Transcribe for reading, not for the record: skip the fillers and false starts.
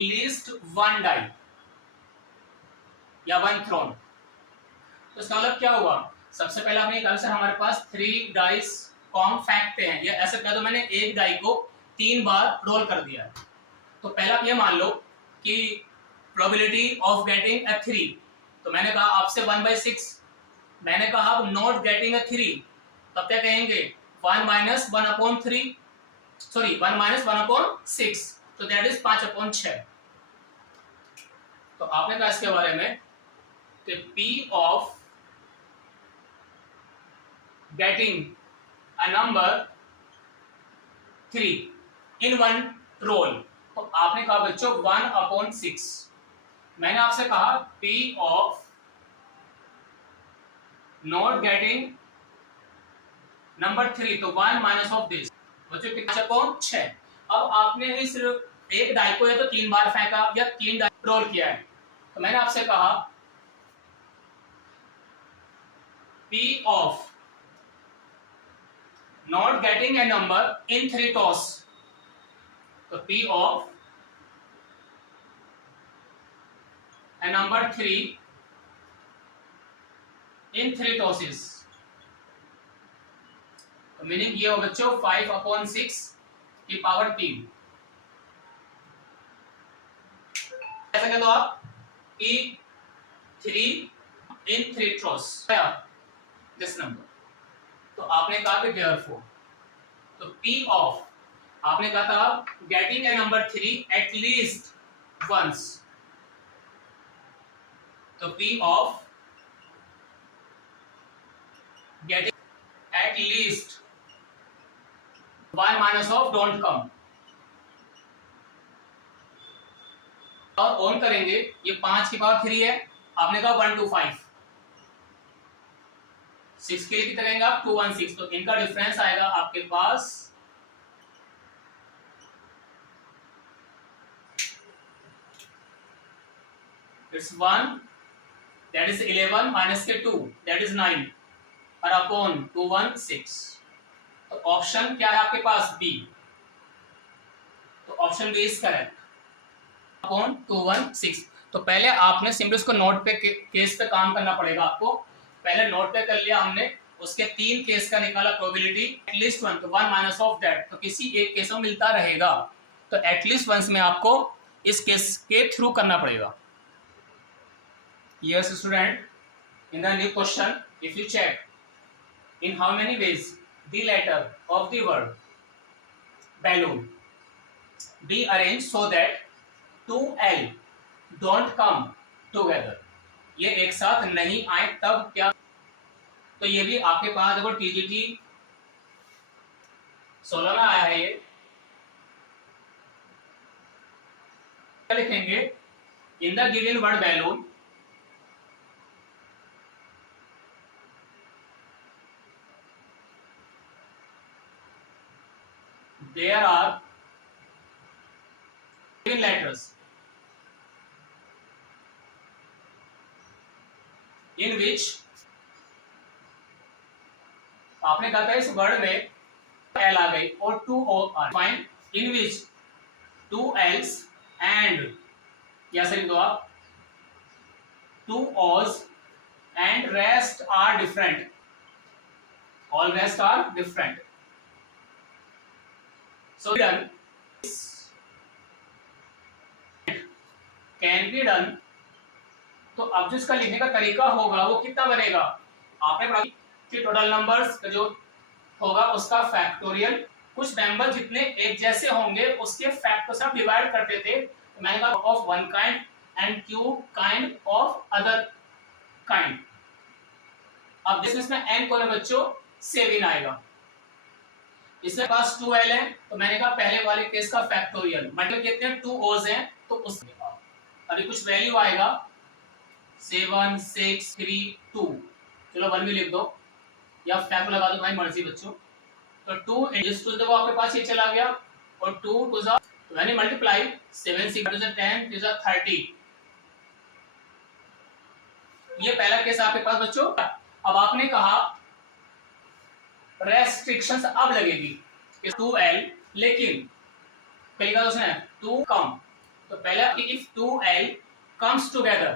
Least one die या one throne. तो इसका मतलब क्या हुआ, सबसे पहले आपने कहा सर हमारे पास 3 डाइस कॉम फेंकते हैं, या ऐसे कह दो मैंने एक डाई को 3 बार रोल कर दिया। तो पहला आप ये मान लो कि प्रोबेबिलिटी ऑफ गेटिंग अ 3, तो मैंने कहा आपसे 1/6, मैंने कहा अब नॉट गेटिंग अ 3, तब क्या कहेंगे 1 - 1/3, सॉरी 1 - 1/6, तो दैट इज 5/6। तो आपने कहा इसके बारे में कि P of getting a number 3 in one roll, तो आपने कहा बच्चों 1/6। मैंने आपसे कहा P of not getting number 3, तो 1 माइनस ऑफ दिस बच्चों कितना 5/6। अब आपने इस एक डाई को या तो 3 बार फेंका या 3 डाई रोल किया है, तो मैंने आपसे कहा P of not getting a number in 3 toss, तो P of A number 3 in 3 tosses, तो मीनिंग ये हो बच्चों 5/6 की पावर 3। ऐसा कह दो आप कि 3 इन 3 टॉस दिस नंबर, तो आपने कहा कि देयरफॉर, तो P ऑफ आपने कहा था getting a number 3 at least once, तो P of getting at least 1 minus of don't come, और ऑन करेंगे ये 5 की पावर 3 है, आपने कहा 1 to 5, 6 के लिए कितना करेंगे आप 2 1 6, तो इनका डिफरेंस आएगा आपके पास इट्स 1, दैट इज 11 माइनस के 2, दैट इज 9, और अपॉन 2 1 6, तो ऑप्शन क्या है आपके पास बी, तो option B is correct upon 2 1 6। तो पहले आपने सिंपल इसको नोट पे केस पे काम करना पड़ेगा आपको, पहले नोट पे कर लिया हमने, उसके 3 केस का निकाला प्रोबेबिलिटी एटलीस्ट 1, तो 1 माइनस ऑफ दैट, तो किसी एक केस में मिलता रहेगा, तो एटलीस्ट वंस में आपको इस केस के थ्रू करना पड़ेगा। Yes student, in the new question if you check in how many ways the letter of the word balloon be arranged so that 2L don't come together, ये एक साथ नहीं आए तब क्या, तो ये भी आपके पास देखो TGT 16 में आया है, ये क्या लिखेंगे in the given word balloon there are given letters in which, आपने कहा था इस वर्ड में L आ गई और 2 O are fine, in which 2 L's and या सर दो आप 2 O's and rest are different, all rest are different, so done can be done। तो अब जो इसका लिखने का तरीका होगा वो कितना बनेगा, आपने पढ़ा कि टोटल नंबर्स का जो होगा उसका फैक्टोरियल, कुछ नंबर जितने एक जैसे होंगे उसके फैक्टर से आप डिवाइड करते थे, तो मैंने कहा of one kind and cube kind of other kind. अब इसमें n कौन है बच्चों 7 आएगा, इसके पास 2L है, तो मैंने कहा पहले वाले केस का फैक्टोरियल मतलब कहते हैं 2 O's हैं, तो उस अभी कुछ वैल्यू आएगा 7 6 3 2, चलो 1 भी लिख दो या फैक्टर लगा दो, तुम्हारी मर्जी बच्चों। तो 2 इंटू देखो आपके पास ये चला गया, और 2 टू जा तो मैंने मल्टीप्लाई 7 6 टू जा 10 टू जा 30, ये पहला केस आपके पास बच्चों। अब आपने कहा रेस्ट्रिक्शंस अब लगेगी 2L, लेकिन कल का उसने 2 कम, तो पहले इफ 2l comes together